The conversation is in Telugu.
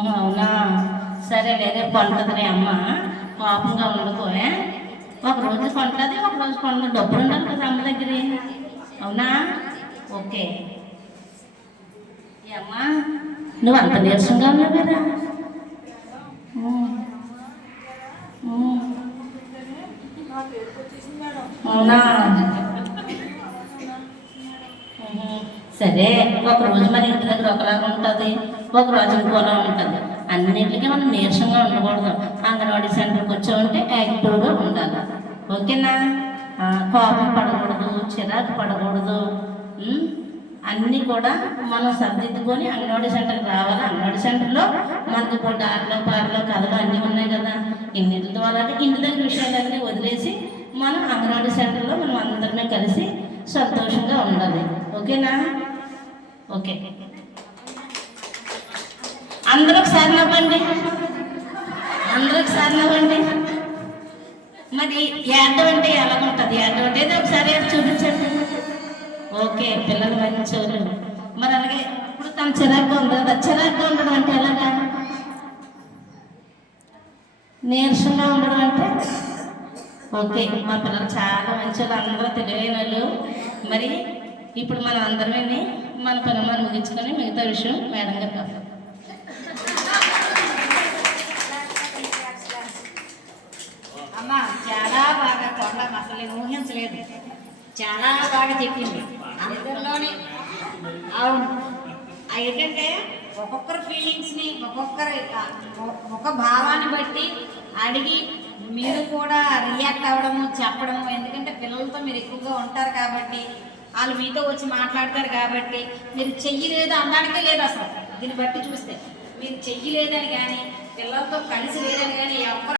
అవునా, సరే రేపు కొంటది అమ్మ, కోపంగా ఉండకపోయా. ఒకరోజు కొంటుంది, ఒకరోజు కొంటుంది. డబ్బులు ఉండాలి కదా అమ్మ దగ్గర. అవునా, ఓకే. అమ్మా, నువ్వు అంత నీరసంగా ఉన్నావు కదా. అవునా, సరే. ఒకరోజు మన ఇంటి దగ్గర ఒకలాగా ఉంటుంది, ఒకరోజు ఇంకోలా ఉంటుంది. అన్నింటికి మనం నీరసంగా ఉండకూడదు. అంగన్వాడీ సెంటర్కి వచ్చామంటే యాక్టివ్గా ఉండాలి. ఓకేనా? కోపం పడకూడదు, చిరాకు పడకూడదు. అన్నీ కూడా మనం సర్దిద్దుకొని అంగన్వాడీ సెంటర్కి రావాలి. అంగన్వాడీ సెంటర్లో మనకు ఇప్పుడు ఆటలు పాటలు కథలు అన్నీ ఉన్నాయి కదా. ఇన్నింటి ద్వారా ఇంటి దగ్గర విషయాలన్నీ వదిలేసి మనం అంగన్వాడీ సెంటర్లో మనం అందరమే కలిసి సంతోషంగా ఉండాలి. ఓకేనా? ఓకే, అందరూ ఒకసారి నవ్వండి, అందరూ ఒకసారి నవ్వండి. మరి ఏడవ అంటే ఎలాగుంటుంది? ఏడవ అంటే ఒకసారి చూపించండి. ఓకే, పిల్లలు మంచోళ్ళు. మరి అలాగే ఇప్పుడు తను చిరాగ్గా ఉంది కదా, చిరాగ్గా ఉండడం అంటే ఎలాగా? నీరసంగా ఉండడం అంటే ఓకే. మా పిల్లలు చాలా మంచోళ్ళు, అందరూ తెలివైన వాళ్ళు. మరి ఇప్పుడు మనం అందరమే మన పని మనం ముగించుకొని మిగతా విషయం మేడం గారు కాదు. అమ్మా చాలా బాగా కొండ అసలు నేను ఊహించలేదు, చాలా బాగా చెప్పింది. అందరిలోని అవును, ఏంటంటే ఒక్కొక్కరి ఫీలింగ్స్ని ఒక భావాన్ని బట్టి అడిగి మీరు కూడా రియాక్ట్ అవ్వడము, చెప్పడము. ఎందుకంటే పిల్లలతో మీరు ఎక్కువగా ఉంటారు కాబట్టి, వాళ్ళు మీతో వచ్చి మాట్లాడతారు కాబట్టి, మీరు చెయ్యలేదు అనడానికే లేదు అసలు. దీన్ని బట్టి చూస్తే మీరు చెయ్యలేదని కానీ పిల్లలతో కలిసి లేదని కానీ ఎవరు